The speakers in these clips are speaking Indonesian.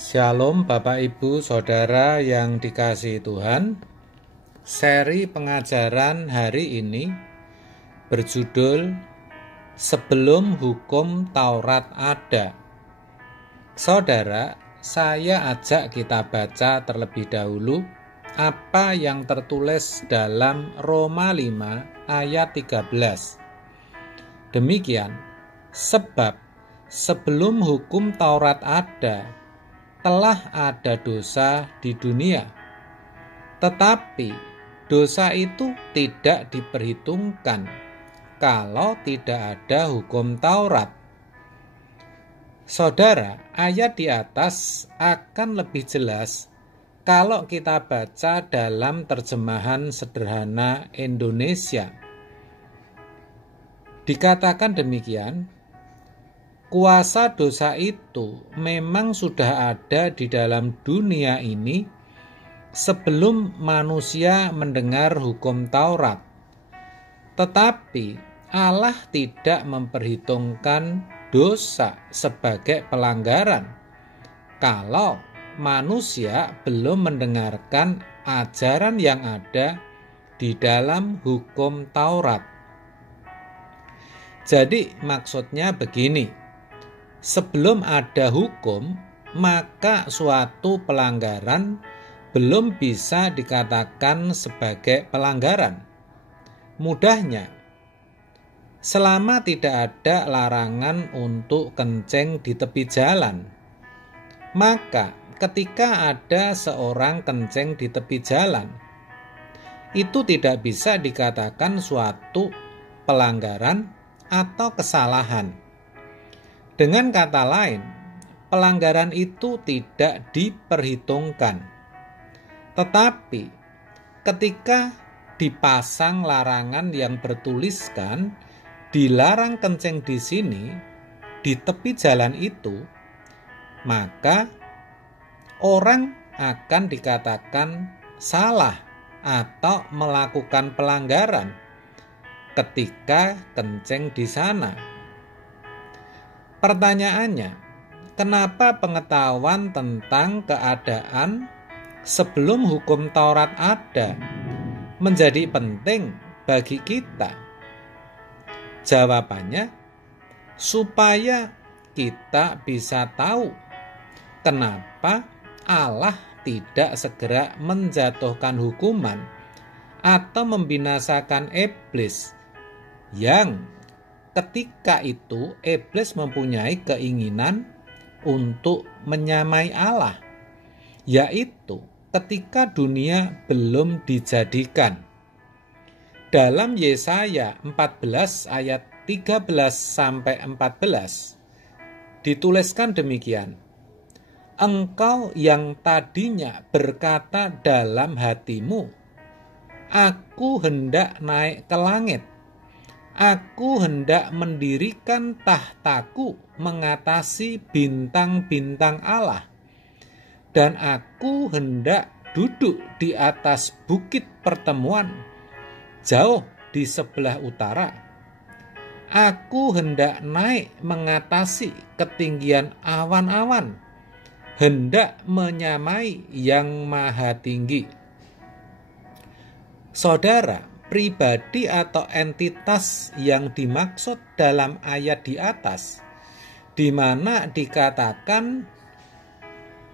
Shalom Bapak Ibu Saudara yang dikasihi Tuhan. Seri pengajaran hari ini berjudul Sebelum Hukum Taurat Ada. Saudara, saya ajak kita baca terlebih dahulu apa yang tertulis dalam Roma 5 ayat 13. Demikian, sebab sebelum hukum Taurat ada, telah ada dosa di dunia. Tetapi dosa itu tidak diperhitungkan kalau tidak ada hukum Taurat. Saudara, ayat di atas akan lebih jelas kalau kita baca dalam terjemahan sederhana Indonesia. Dikatakan demikian, kuasa dosa itu memang sudah ada di dalam dunia ini sebelum manusia mendengar hukum Taurat. Tetapi Allah tidak memperhitungkan dosa sebagai pelanggaran kalau manusia belum mendengarkan ajaran yang ada di dalam hukum Taurat. Jadi maksudnya begini. Sebelum ada hukum, maka suatu pelanggaran belum bisa dikatakan sebagai pelanggaran. Mudahnya, selama tidak ada larangan untuk kencing di tepi jalan, maka ketika ada seorang kencing di tepi jalan, itu tidak bisa dikatakan suatu pelanggaran atau kesalahan. Dengan kata lain, pelanggaran itu tidak diperhitungkan. Tetapi ketika dipasang larangan yang bertuliskan dilarang kencing di sini, di tepi jalan itu, maka orang akan dikatakan salah atau melakukan pelanggaran ketika kencing di sana. Pertanyaannya, kenapa pengetahuan tentang keadaan sebelum hukum Taurat ada menjadi penting bagi kita? Jawabannya, supaya kita bisa tahu kenapa Allah tidak segera menjatuhkan hukuman atau membinasakan iblis yang ketika itu iblis mempunyai keinginan untuk menyamai Allah, yaitu ketika dunia belum dijadikan. Dalam Yesaya 14 ayat 13-14 dituliskan demikian, engkau yang tadinya berkata dalam hatimu, aku hendak naik ke langit, aku hendak mendirikan tahtaku mengatasi bintang-bintang Allah, dan aku hendak duduk di atas bukit pertemuan jauh di sebelah utara. Aku hendak naik mengatasi ketinggian awan-awan, hendak menyamai yang maha tinggi. Saudara, pribadi atau entitas yang dimaksud dalam ayat di atas, di mana dikatakan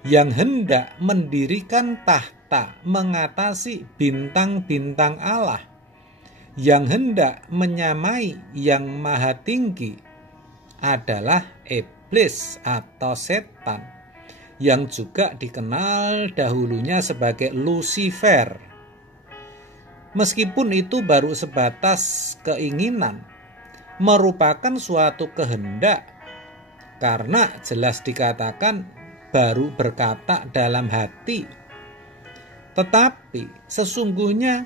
yang hendak mendirikan tahta mengatasi bintang-bintang Allah, yang hendak menyamai yang maha tinggi, adalah iblis atau setan, yang juga dikenal dahulunya sebagai Lucifer. Meskipun itu baru sebatas keinginan, merupakan suatu kehendak, karena jelas dikatakan baru berkata dalam hati. Tetapi sesungguhnya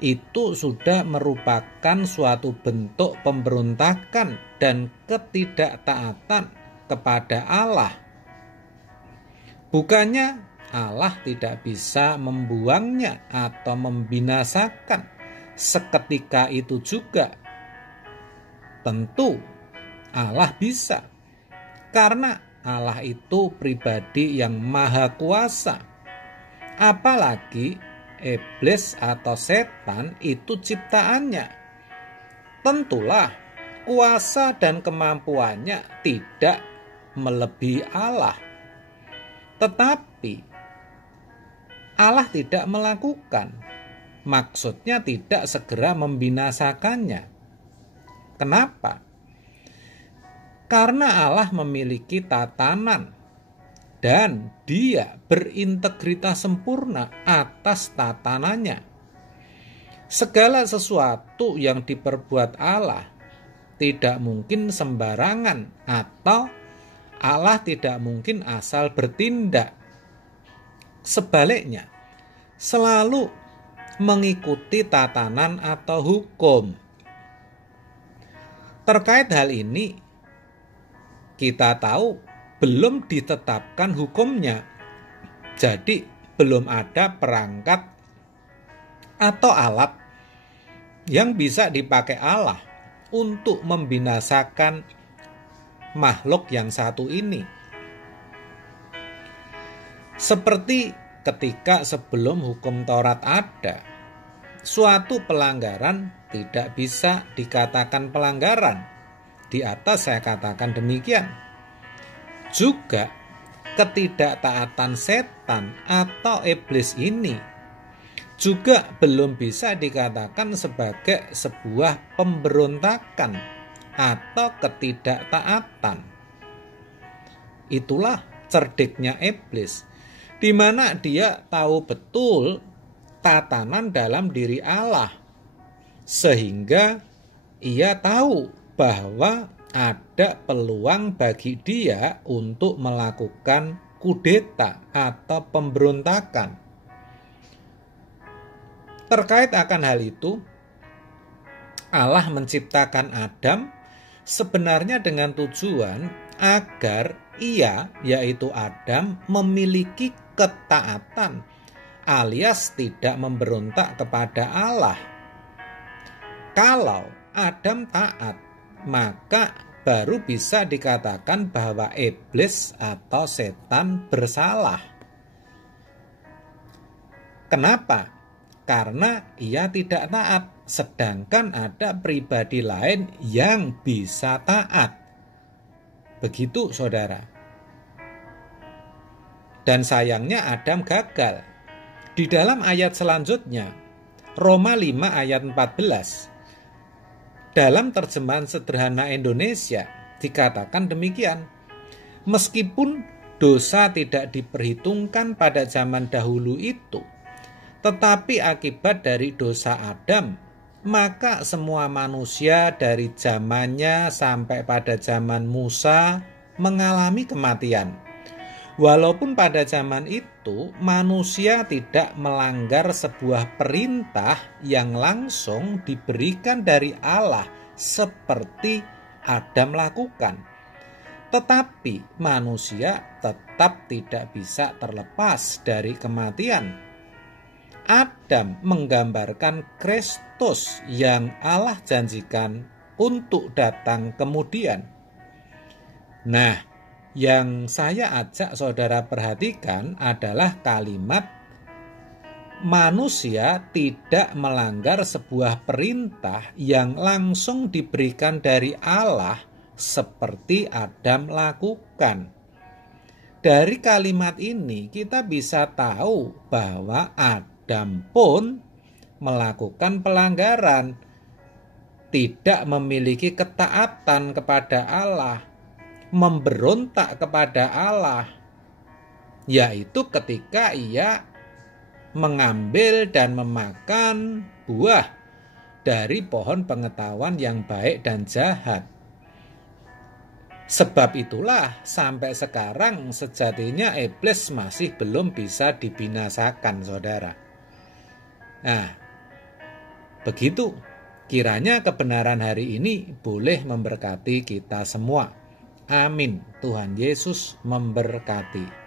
itu sudah merupakan suatu bentuk pemberontakan dan ketidaktaatan kepada Allah. Bukannya Allah tidak bisa membuangnya atau membinasakan seketika itu juga. Tentu Allah bisa, karena Allah itu pribadi yang maha kuasa. Apalagi iblis atau setan itu ciptaannya. Tentulah kuasa dan kemampuannya tidak melebihi Allah. Tetapi Allah tidak melakukan. Maksudnya tidak segera membinasakannya. Kenapa? Karena Allah memiliki tatanan dan Dia berintegritas sempurna atas tatanannya. Segala sesuatu yang diperbuat Allah tidak mungkin sembarangan, atau Allah tidak mungkin asal bertindak. Sebaliknya, selalu mengikuti tatanan atau hukum. Terkait hal ini, kita tahu belum ditetapkan hukumnya. Jadi belum ada perangkat atau alat yang bisa dipakai Allah untuk membinasakan makhluk yang satu ini. Seperti ketika sebelum hukum Taurat ada, suatu pelanggaran tidak bisa dikatakan pelanggaran. Di atas saya katakan demikian. Juga ketidaktaatan setan atau iblis ini juga belum bisa dikatakan sebagai sebuah pemberontakan atau ketidaktaatan. Itulah cerdiknya iblis, di mana dia tahu betul tatanan dalam diri Allah, sehingga ia tahu bahwa ada peluang bagi dia untuk melakukan kudeta atau pemberontakan. Terkait akan hal itu, Allah menciptakan Adam sebenarnya dengan tujuan agar ia, yaitu Adam, memiliki ketaatan alias tidak memberontak kepada Allah. Kalau Adam taat, maka baru bisa dikatakan bahwa iblis atau setan bersalah. Kenapa? Karena ia tidak taat, sedangkan ada pribadi lain yang bisa taat. Begitu, saudara. Dan sayangnya Adam gagal. Di dalam ayat selanjutnya, Roma 5 ayat 14, dalam terjemahan sederhana Indonesia dikatakan demikian. Meskipun dosa tidak diperhitungkan pada zaman dahulu itu, tetapi akibat dari dosa Adam, maka semua manusia dari zamannya sampai pada zaman Musa mengalami kematian. Walaupun pada zaman itu manusia tidak melanggar sebuah perintah yang langsung diberikan dari Allah seperti Adam lakukan, tetapi manusia tetap tidak bisa terlepas dari kematian. Adam menggambarkan Kristus yang Allah janjikan untuk datang kemudian. Nah, yang saya ajak saudara perhatikan adalah kalimat manusia tidak melanggar sebuah perintah yang langsung diberikan dari Allah seperti Adam lakukan. Dari kalimat ini kita bisa tahu bahwa Adam pun melakukan pelanggaran, tidak memiliki ketaatan kepada Allah, memberontak kepada Allah, yaitu ketika ia mengambil dan memakan buah dari pohon pengetahuan yang baik dan jahat. Sebab itulah sampai sekarang sejatinya iblis masih belum bisa dibinasakan, saudara. Nah, begitu. Kiranya kebenaran hari ini boleh memberkati kita semua. Amin. Tuhan Yesus memberkati.